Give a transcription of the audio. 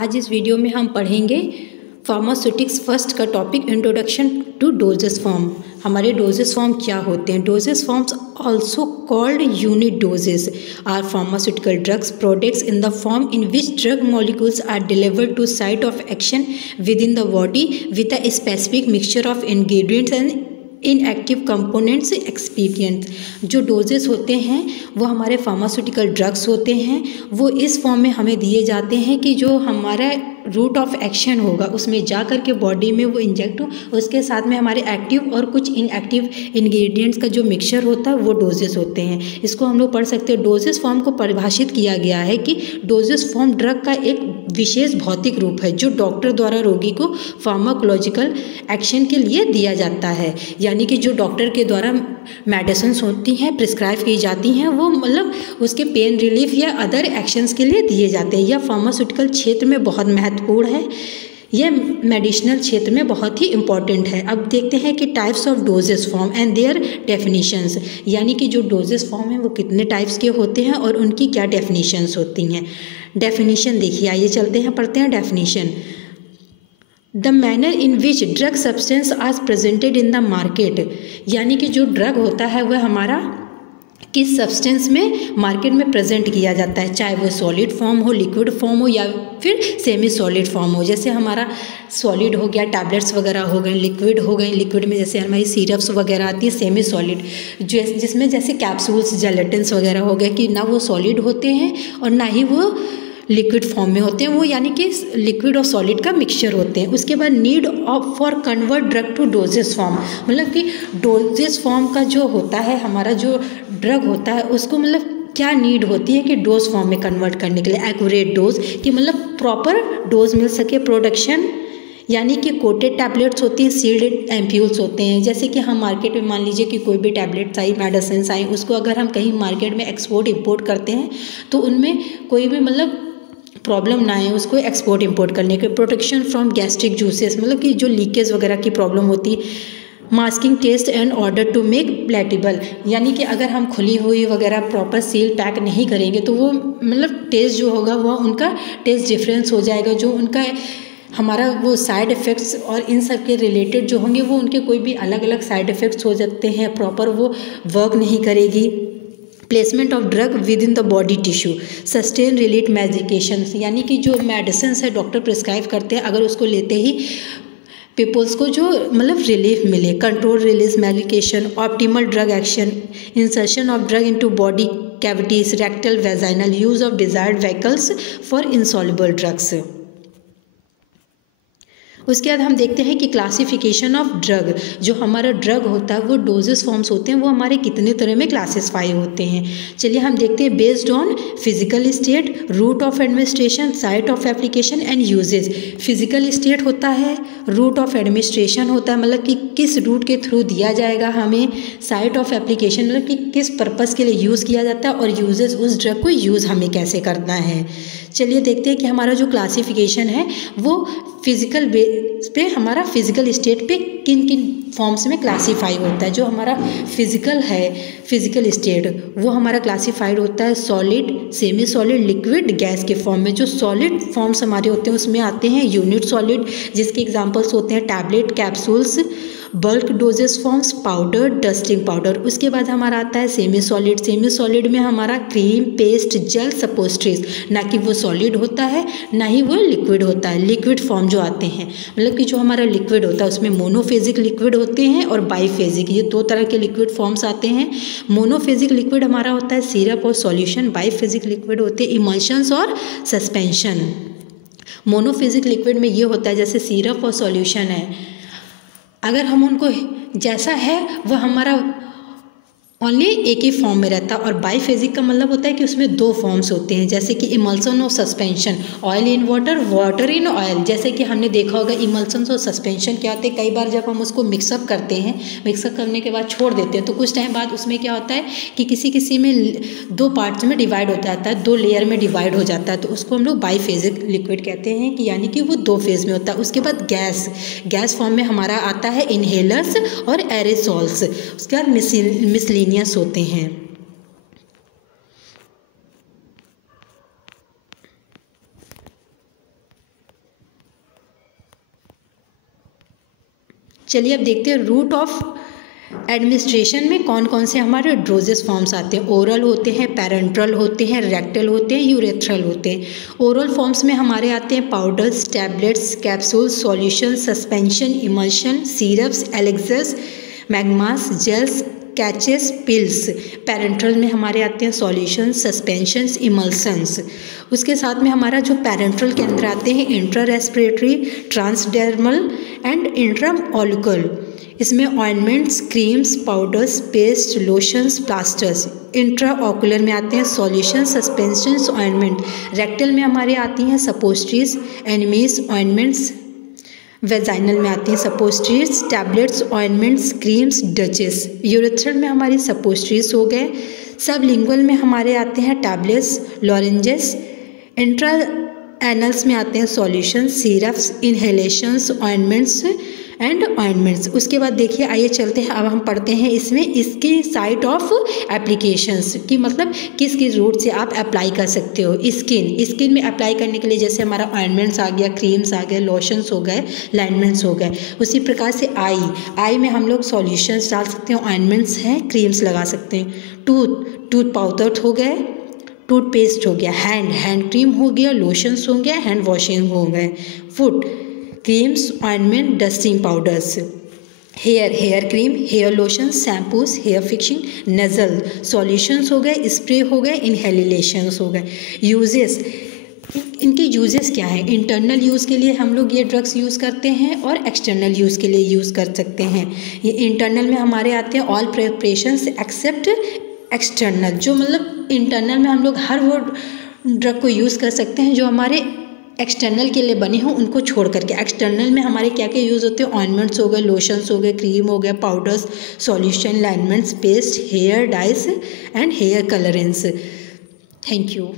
आज इस वीडियो में हम पढ़ेंगे फार्मास्यूटिक्स फर्स्ट का topic introduction to dosage form. हमारे डोजेस फॉर्म क्या होते हैं? Dosage forms also called unit dosage are pharmaceutical drugs products in the form in which drug molecules are delivered to site of action within the body with a specific mixture of ingredients and inactive components experience. जो डोजेस होते हैं वो हमारे pharmaceutical drugs होते हैं, वो इस फॉर्म में हमें दिए जाते हैं कि जो हमारा रूट ऑफ एक्शन होगा उसमें जा कर के बॉडी में वो इंजेक्ट हो, उसके साथ में हमारे एक्टिव और कुछ इनएक्टिव इंग्रेडिएंट्स का जो मिक्सचर होता है वो डोजेस होते हैं। इसको हम लोग पढ़ सकते हैं। डोजेस फॉर्म को परिभाषित किया गया है कि डोजेस फॉर्म ड्रग का एक विशेष भौतिक रूप है जो डॉक्टर द्वारा रोगी को फार्माकोलॉजिकल एक्शन के लिए दिया जाता है। यानी कि जो डॉक्टर के द्वारा मेडिसिन्स होती हैं प्रिस्क्राइब की जाती हैं वो मतलब उसके पेन रिलीफ या अदर एक्शंस के लिए दिए जाते हैं। यह फार्मास्यूटिकल क्षेत्र में बहुत महत्वपूर्ण है, यह मेडिसिनल क्षेत्र में बहुत ही इम्पॉर्टेंट है। अब देखते हैं कि types of dosage form and their definitions, यानी कि जो डोजेस फॉर्म हैं वो कितने टाइप्स के होते हैं और उनकी क्या डेफिनेशंस होती हैं। डेफिनेशन देखिए, आइए चलते हैं पढ़ते हैं definition. The manner in which drug substance आज प्रेजेंटेड इन द मार्केट, यानी कि जो ड्रग होता है वह हमारा किस सब्सटेंस में मार्केट में प्रेजेंट किया जाता है, चाहे वो सॉलिड फॉर्म हो, लिक्विड फॉर्म हो या फिर सेमी सॉलिड फॉर्म हो। जैसे हमारा सॉलिड हो गया, टैबलेट्स वगैरह हो गए, लिक्विड हो गए, लिक्विड में जैसे हमारी सिरप्स वगैरह आती है। सेमी सॉलिड जिसमें जैसे कैप्सूल्स, जेलेटिन्स वगैरह हो गए कि ना वो सॉलिड होते हैं और ना ही वो लिक्विड फॉर्म में होते हैं, वो यानी कि लिक्विड और सॉलिड का मिक्सचर होते हैं। उसके बाद need of for convert drug to dosage form, मतलब कि डोजेस फॉर्म का जो होता है हमारा जो ड्रग होता है उसको मतलब क्या नीड होती है कि डोज फॉर्म में कन्वर्ट करने के लिए एक्यूरेट डोज, कि मतलब प्रॉपर डोज मिल सके। प्रोडक्शन यानी कि कोटेड टैबलेट्स होती हैं, सील्ड एम्प्यूल्स होते हैं। जैसे कि हम मार्केट में मान लीजिए कि कोई भी टैबलेट्स आई, मेडिसिन आई, उसको अगर हम कहीं मार्केट में एक्सपोर्ट इंपोर्ट करते हैं तो उनमें कोई भी मतलब प्रॉब्लम ना है उसको एक्सपोर्ट इंपोर्ट करने के। प्रोटेक्शन फ्रॉम गैस्ट्रिक जूसेस, मतलब कि जो लीकेज वगैरह की प्रॉब्लम होती। Masking taste and order to make palatable, यानी कि अगर हम खुली हुई वगैरह प्रॉपर सील पैक नहीं करेंगे तो वो मतलब टेस्ट जो होगा वह उनका टेस्ट डिफरेंस हो जाएगा। जो उनका हमारा वो साइड इफ़ेक्ट्स और इन सब के रिलेटेड जो होंगे वो उनके कोई भी अलग अलग साइड इफ़ेक्ट्स हो जाते हैं, प्रॉपर वो वर्क नहीं करेगी। Placement of drug within the body tissue, sustain release medication, यानी कि जो मेडिसिन है डॉक्टर प्रिस्क्राइब करते हैं अगर उसको लेते ही पीपल्स को जो मतलब रिलीफ मिले। Control release medication, optimal drug action, insertion of drug into body cavities, rectal vaginal, use of desired vehicles for insoluble drugs. उसके बाद हम देखते हैं कि क्लासिफिकेशन ऑफ ड्रग, जो हमारा ड्रग होता है वो डोजेस फॉर्म्स होते हैं, वो हमारे कितने तरह में क्लासिफाई होते हैं। चलिए हम देखते हैं। Based on physical state, route of administration, site of application and usages. Physical state होता है, रूट ऑफ एडमिनिस्ट्रेशन होता है मतलब कि किस रूट के थ्रू दिया जाएगा हमें, साइट ऑफ एप्लीकेशन मतलब कि किस पर्पज़ के लिए यूज़ किया जाता है, और यूजेज उस ड्रग को यूज़ हमें कैसे करना है। चलिए देखते हैं कि हमारा जो क्लासिफिकेशन है वो फिजिकल बेस पे हमारा फिजिकल स्टेट पे किन किन फॉर्म्स में क्लासीफाई होता है। जो हमारा फिजिकल है, फिजिकल स्टेट वो हमारा क्लासीफाइड होता है solid, semi solid, liquid, gas के फॉर्म में। जो सॉलिड फॉर्म्स हमारे होते हैं उसमें आते हैं यूनिट सॉलिड, जिसके एग्जांपल्स होते हैं tablet, capsules, bulk doses forms, powder, dusting powder. उसके बाद हमारा आता है सेमी सॉलिड। सेमी सॉलिड में हमारा क्रीम, पेस्ट, जेल, सपोस्ट्रीज, ना कि वो सॉलिड होता है ना ही वो लिक्विड होता है। लिक्विड फॉर्म जो आते हैं मतलब कि जो हमारा लिक्विड होता है उसमें मोनोफेजिक लिक्विड होते हैं और बाईफेजिक, ये दो तरह के लिक्विड फॉर्म्स आते हैं। मोनोफेजिक लिक्विड हमारा होता है सिरप और सॉल्यूशन, बाईफेजिक लिक्विड होते हैं इमल्शंस और सस्पेंशन। मोनोफेजिक लिक्विड में ये होता है जैसे सिरप और सॉल्यूशन है, अगर हम उनको जैसा है वह हमारा ओनली एक ही फॉर्म में रहता है। और बाईफेजिक का मतलब होता है कि उसमें दो फॉर्म्स होते हैं, जैसे कि इमल्सन और suspension, oil in water, water in oil. जैसे कि हमने देखा होगा इमल्सन और सस्पेंशन क्या होते हैं, कई बार जब हम उसको मिक्सअप करते हैं, मिक्सअप करने के बाद छोड़ देते हैं तो कुछ टाइम बाद उसमें क्या होता है कि किसी किसी में दो पार्ट्स में डिवाइड हो जाता है, दो लेयर में डिवाइड हो जाता है, तो उसको हम लोग बाईफेजिक लिक्विड कहते हैं कि यानी कि वो दो फेज में होता है। उसके बाद गैस, गैस फॉर्म में हमारा आता है इनहेलर्स और एरेसोल्स। उसके बाद मिसलिनियस होते हैं। चलिए अब देखते हैं रूट ऑफ एडमिनिस्ट्रेशन में कौन कौन से हमारे डोजेस फॉर्म्स आते हैं। ओरल होते हैं, पैरेंट्रल होते हैं, रेक्टल होते हैं, यूरेथ्रल होते हैं। ओरल फॉर्म्स में हमारे आते हैं powders, tablets, capsules, solution, suspension, emulsion, syrups, elixirs, magmas, gels, cachets, pills. Parenteral में हमारे आते हैं सॉल्यूशन, सस्पेंशंस, इमल्सन्स। उसके साथ में हमारा जो पैरेंट्रल के अंदर आते हैं intra respiratory, transdermal and intramolecular. इसमें ointments, creams, powders, paste, lotions, plasters. Intra ocular में आते हैं सॉल्यूशन, सस्पेंशंस, ऑइंटमेंट। रेक्टल में हमारे आती हैं सपोस्ट्रीज, एनिमीज, ऑइंटमेंट्स। वेजाइनल में आती हैं suppositories, tablets, ointments, creams, douches. Urethral में हमारी सपोस्ट्रीज हो गए। सबलिंगुअल में हमारे आते हैं टैबलेट्स, लॉरेंजेस। इंट्रा एनल्स में आते हैं solution, syrups, inhalations, ointments and ointments. उसके बाद देखिए आइए चलते हैं, अब हम पढ़ते हैं इसमें इसके साइट ऑफ एप्लीकेशंस कि मतलब किस किस रूट से आप अप्लाई कर सकते हो। स्किन में अप्लाई करने के लिए जैसे हमारा ऑइंटमेंट्स आ गया, क्रीम्स आ गए, लोशंस हो गए, लाइनमेंट्स हो गए। उसी प्रकार से आई में हम लोग सॉल्यूशंस डाल सकते हैं, ऑइंटमेंट्स हैं, क्रीम्स लगा सकते हैं। टूथ पाउडर हो गए, टूथपेस्ट हो गया, हैंड क्रीम हो गया, लोशंस हो गया, हैंड वॉशिंग हो गए। Foot creams, ointment, dusting powders. Hair cream, hair lotion, shampoos, hair fixing, nasal solutions हो गए, स्प्रे हो गए, इनहेलेशंस हो गए। यूजेस, इनके यूजेस क्या है। इंटरनल यूज़ के लिए हम लोग ये ड्रग्स यूज़ करते हैं और एक्सटर्नल यूज़ के लिए यूज़ कर सकते हैं। ये इंटरनल में हमारे आते हैं ऑल प्रिपरेशंस एक्सेप्ट एक्सटर्नल। जो मतलब इंटरनल में हम लोग हर वो ड्रग को यूज़ कर सकते हैं जो हमारे एक्सटर्नल के लिए बने हों, उनको छोड़ करके। एक्सटर्नल में हमारे क्या क्या यूज़ होते हैं, ऑइंटमेंट्स हो गए, लोशंस हो गए, क्रीम हो गया, powders, solution, liniments, paste, hair dyes and hair colorants. Thank you.